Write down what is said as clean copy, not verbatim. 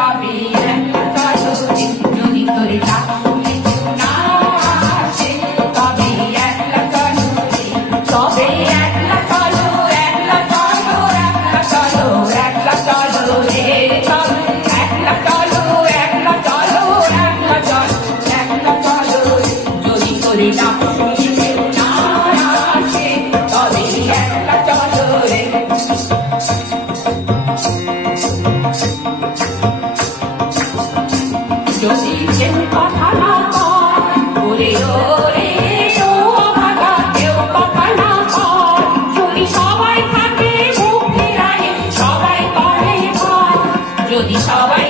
তবে একটা চলো যদি তোর ডাক শুনে কেউ না আসে তবে একলা চলো তবে একলা চলো একলা চলো একলা চলো একলা চলো রে চল একলা চলো একলা চলো একলা চল একলা চলো যদি তোর ডাক শুনে কেউ না আসে তবে একলা চলো রে যদি কেউ কথা না কয় ওরে ও ভাগা কেউ কথা না কয় যদি সবাই থাকে মুখ ফিরায় সবাই করে ভয় যদি সবাই